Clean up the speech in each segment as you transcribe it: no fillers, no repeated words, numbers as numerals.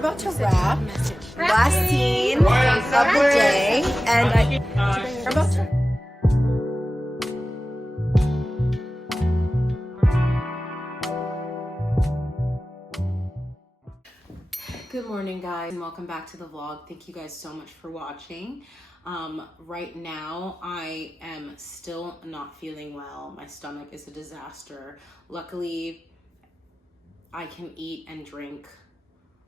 about to wrap. Last scene of the day, and we're about to. Good morning, guys, and welcome back to the vlog. Thank you guys so much for watching. Right now, I am still not feeling well. My stomach is a disaster. Luckily, I can eat and drink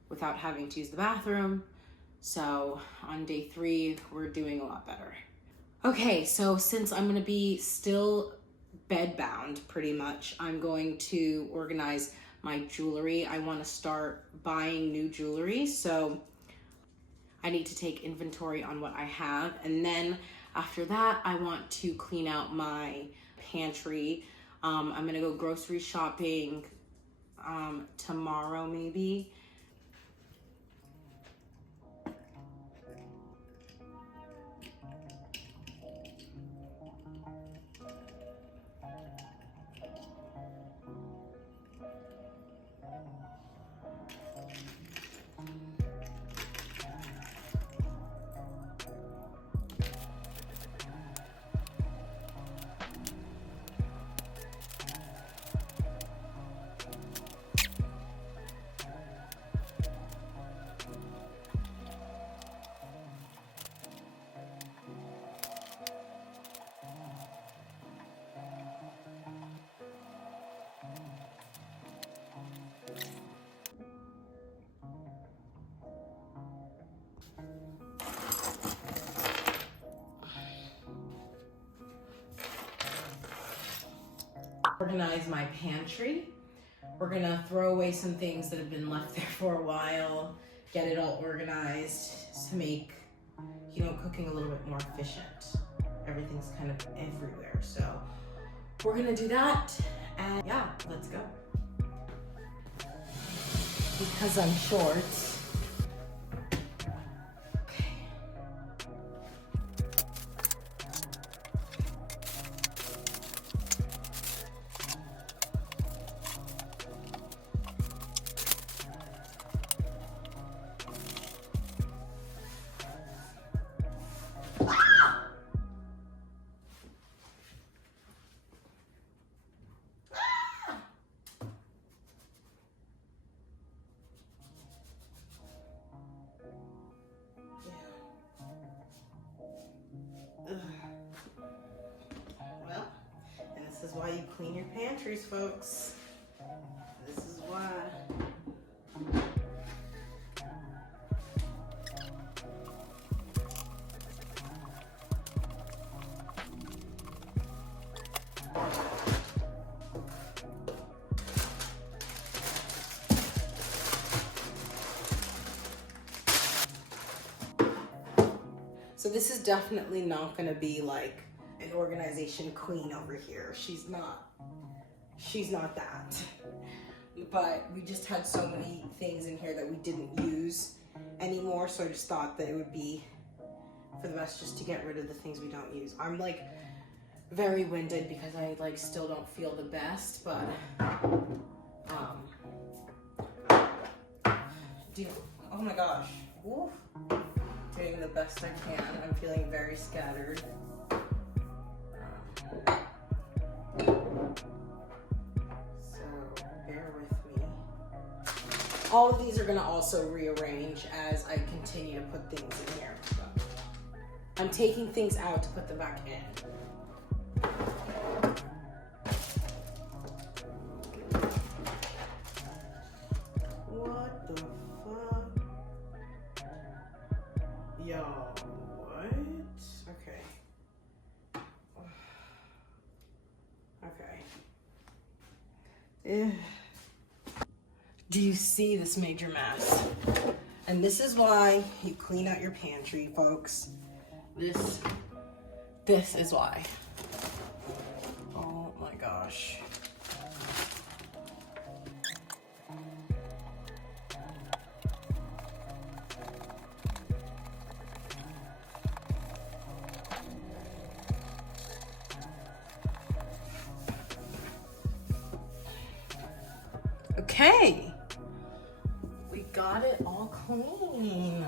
without having to use the bathroom. So on day 3, we're doing a lot better. Okay, so since I'm gonna be still bedbound pretty much, I'm going to organize my jewelry. I wanna start buying new jewelry, so I need to take inventory on what I have. And then after that, I want to clean out my pantry. I'm gonna go grocery shopping tomorrow maybe. Organize my pantry. We're gonna throw away some things that have been left there for a while, get it all organized to make, you know, cooking a little bit more efficient. Everything's kind of everywhere, so we're gonna do that, and yeah, let's go. Because I'm short. Well, and this is why you clean your pantries, folks. This is why. So this is definitely not gonna be like an organization queen over here. She's not that. But we just had so many things in here that we didn't use anymore, so I just thought that it would be for the best just to get rid of the things we don't use. I'm like very winded because I like still don't feel the best, but oh my gosh. Oof. Doing the best I can. I'm feeling very scattered. So bear with me. All of these are gonna also rearrange as I continue to put things in here. But I'm taking things out to put them back in. What the fuck? Yo, what? Okay. Okay. Do you see this major mess? And this is why you clean out your pantry, folks. This is why. Oh my gosh. Okay, we got it all clean.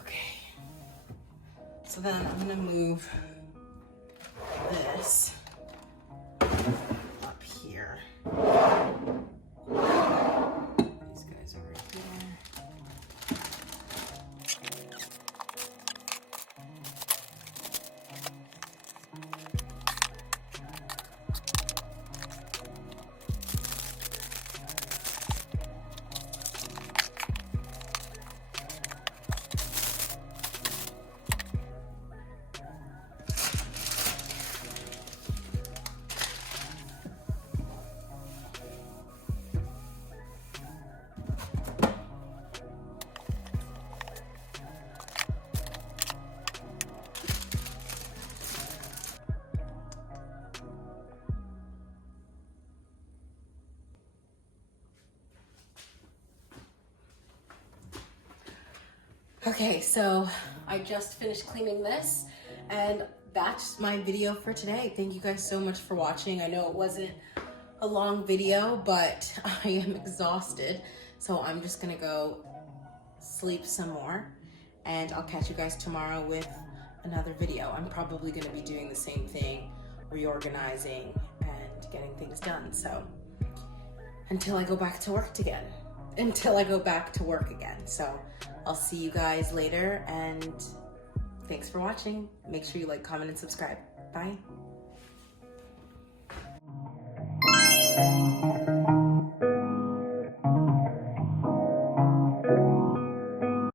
Okay. So then I'm gonna move this up here. These guys are right here. Okay, so I just finished cleaning this, and that's my video for today. Thank you guys so much for watching. I know it wasn't a long video, but I am exhausted, so I'm just gonna go sleep some more, and I'll catch you guys tomorrow with another video. I'm probably gonna be doing the same thing, reorganizing and getting things done. So until I go back to work again. So I'll see you guys later, and thanks for watching. Make sure you like, comment, and subscribe. Bye.